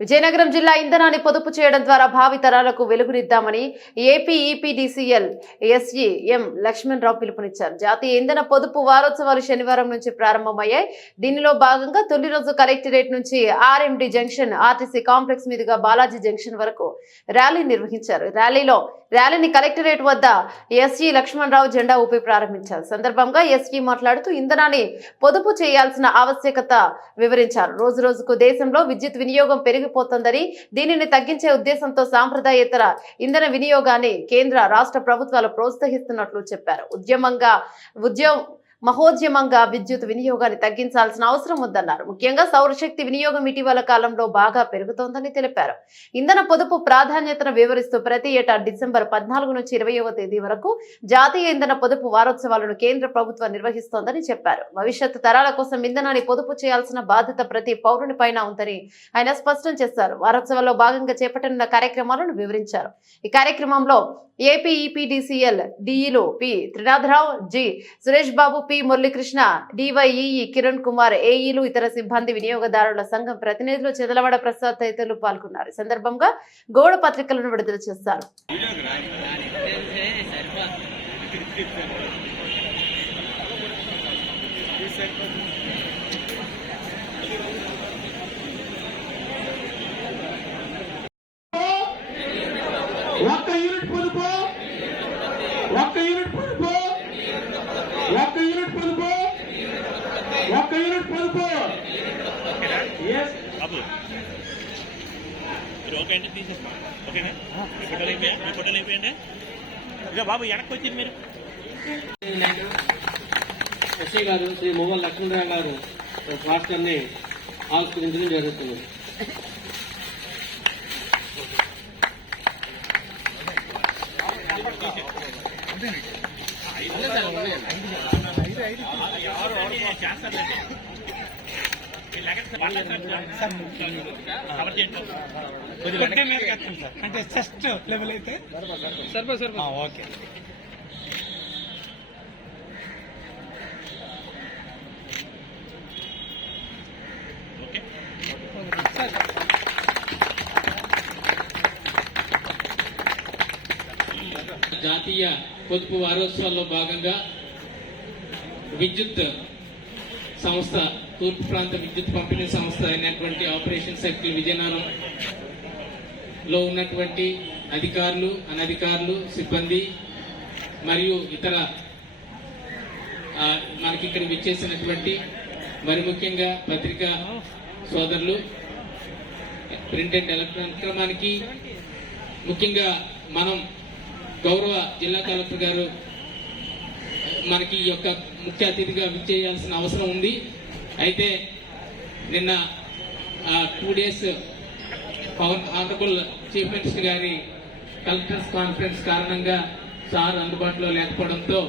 విజయనగరం జిల్లా ఇంధనాన్ని పొదుపు చేయడం ద్వారా భావి తరాలకు వెలుగునిద్దామని ఏపీ ఈపీడీసీఎల్ ఎస్ఈ ఎం లక్ష్మణరావు పిలుపునిచ్చారు. జాతీయ ఇంధన పొదుపు వారోత్సవాలు శనివారం నుంచి ప్రారంభమయ్యాయి. దీనిలో భాగంగా తొలి రోజు కలెక్టరేట్ నుంచి ఆర్ఎండి జంక్షన్, ఆర్టీసీ కాంప్లెక్స్ మీదుగా బాలాజీ జంక్షన్ వరకు ర్యాలీ నిర్వహించారు. ర్యాలీని కలెక్టరేట్ వద్ద ఎస్ఈ లక్ష్మణరావు జెండా ఊపి ప్రారంభించారు. సందర్భంగా ఎస్ఈ మాట్లాడుతూ ఇంధనాన్ని పొదుపు చేయాల్సిన ఆవశ్యకత వివరించారు. రోజు రోజుకు దేశంలో విద్యుత్ వినియోగం పెరిగిపోతుందని, దీనిని తగ్గించే ఉద్దేశంతో సాంప్రదాయేతర ఇంధన వినియోగాన్ని కేంద్ర రాష్ట్ర ప్రభుత్వాలు ప్రోత్సహిస్తున్నట్లు చెప్పారు. మహోద్యమంగా విద్యుత్ వినియోగాన్ని తగ్గించాల్సిన అవసరం ఉందన్నారు. ముఖ్యంగా సౌరశక్తి వినియోగం ఇటీవల కాలంలో బాగా పెరుగుతోందని తెలిపారు. ఇంధన పొదుపు ప్రాధాన్యతను వివరిస్తూ ప్రతి ఏటా డిసెంబర్ 14 నుంచి 20వ తేదీ వరకు జాతీయ ఇంధన పొదుపు వారోత్సవాలను కేంద్ర ప్రభుత్వం నిర్వహిస్తోందని చెప్పారు. భవిష్యత్తు తరాల కోసం ఇంధనాన్ని పొదుపు చేయాల్సిన బాధ్యత ప్రతి పౌరుని పైన ఉందని ఆయన స్పష్టం చేశారు. వారోత్సవాల్లో భాగంగా చేపట్టనున్న కార్యక్రమాలను వివరించారు. ఈ కార్యక్రమంలో ఏపీ ఈపీడీసీఎల్ డిఈలు P Trinatharao, G Suresh Babu, P Muralikrishna, DyEE Kiran Kumar, ఏఈలు, ఇతర సిబ్బంది, వినియోగదారుల సంఘం ప్రతినిధులు, చెదలవాడ ప్రసాద్ తదితరులు పాల్గొన్నారు. ఈ సందర్భంగా గోడ పత్రికలను విడుదల చేశారు. ఒక్క యూనిట్ పొదుపు ఇక బాబు వెనక్కి వచ్చింది మీరు. ఎస్ఐ గారు శ్రీ మోహన్ లక్ష్మణరావు గారు రాష్ట్రాన్ని ఆవిష్కరించడం జరుగుతుంది. అంటే ఫస్ట్ లెవెల్ అయితే ఓకే. జాతీయ పొదుపు వారోత్సవాల్లో భాగంగా విద్యుత్ సంస్థ, తూర్పు ప్రాంత విద్యుత్ పంపిణీ సంస్థ అయినటువంటి ఆపరేషన్ సర్కిల్ విజయనగరంలో ఉన్నటువంటి అధికారులు, అనధికారులు, సిబ్బంది మరియు ఇతర మనకి ఇక్కడ విచ్చేసినటువంటి మరి ముఖ్యంగా పత్రికా సోదరులు, ప్రింట్ అండ్ ఎలక్ట్రానిక్ క్రమానికి ముఖ్యంగా మనం గౌరవ జిల్లా కలెక్టర్ గారు మనకి ఈ యొక్క ముఖ్య అతిథిగా విచ్చేయాల్సిన అవసరం ఉంది. అయితే నిన్న 2 days ఆనరబుల్ చీఫ్ మినిస్టర్ గారి కలెక్టర్స్ కాన్ఫరెన్స్ కారణంగా సార్ అందుబాటులో లేకపోవడంతో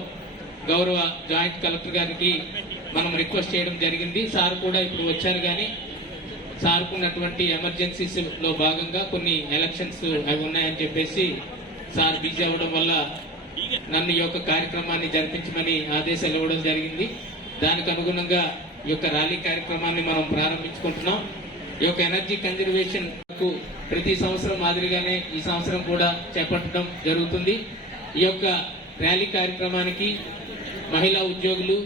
గౌరవ జాయింట్ కలెక్టర్ గారికి మనం రిక్వెస్ట్ చేయడం జరిగింది. సార్ కూడా ఇప్పుడు వచ్చారు, కానీ సార్కు ఉన్నటువంటి ఎమర్జెన్సీస్ లో భాగంగా కొన్ని ఎలక్షన్స్ అవి ఉన్నాయని చెప్పేసి సార్ బిజీ అవ్వడం వల్ల నన్ను ఈ యొక్క కార్యక్రమాన్ని జరిపించమని ఆదేశాలు ఇవ్వడం జరిగింది. దానికి అనుగుణంగా ఈ యొక్క ర్యాలీ కార్యక్రమాన్ని మనం ప్రారంభించుకుంటున్నాం. ఈ యొక్క ఎనర్జీ కన్జర్వేషన్ కు ప్రతి సంవత్సరం మాదిరిగానే ఈ సంవత్సరం కూడా చేపట్టడం జరుగుతుంది. ఈ యొక్క ర్యాలీ కార్యక్రమానికి మహిళా ఉద్యోగులు,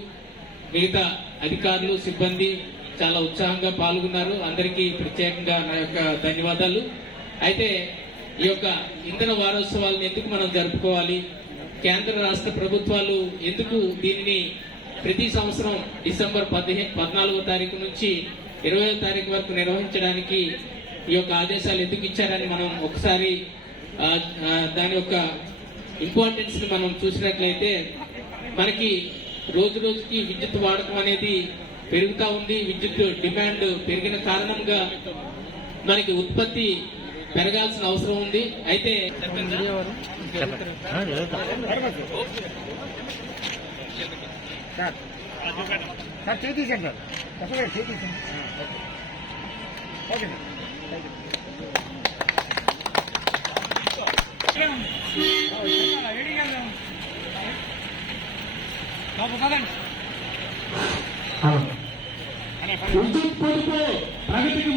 మిగతా అధికారులు, సిబ్బంది చాలా ఉత్సాహంగా పాల్గొన్నారు. అందరికీ ప్రత్యేకంగా నా యొక్క ధన్యవాదాలు. అయితే ఈ యొక్క ఇంధన వారోత్సవాలను ఎందుకు మనం జరుపుకోవాలి, కేంద్ర రాష్ట్ర ప్రభుత్వాలు ఎందుకు దీనిని ప్రతి సంవత్సరం డిసెంబర్ 14వ తారీఖు నుంచి 20వ తారీఖు వరకు నిర్వహించడానికి ఈ యొక్క ఆదేశాలు ఎందుకు ఇచ్చారని మనం ఒకసారి దాని యొక్క ఇంపార్టెన్స్ ని మనం చూసినట్లయితే మనకి రోజు రోజుకి విద్యుత్ వాడకం అనేది పెరుగుతూ ఉంది. విద్యుత్ డిమాండ్ పెరిగిన కారణంగా మనకి ఉత్పత్తి పెరగాల్సిన అవసరం ఉంది. అయితే విద్యుత్ పొదుపు ప్రగతికి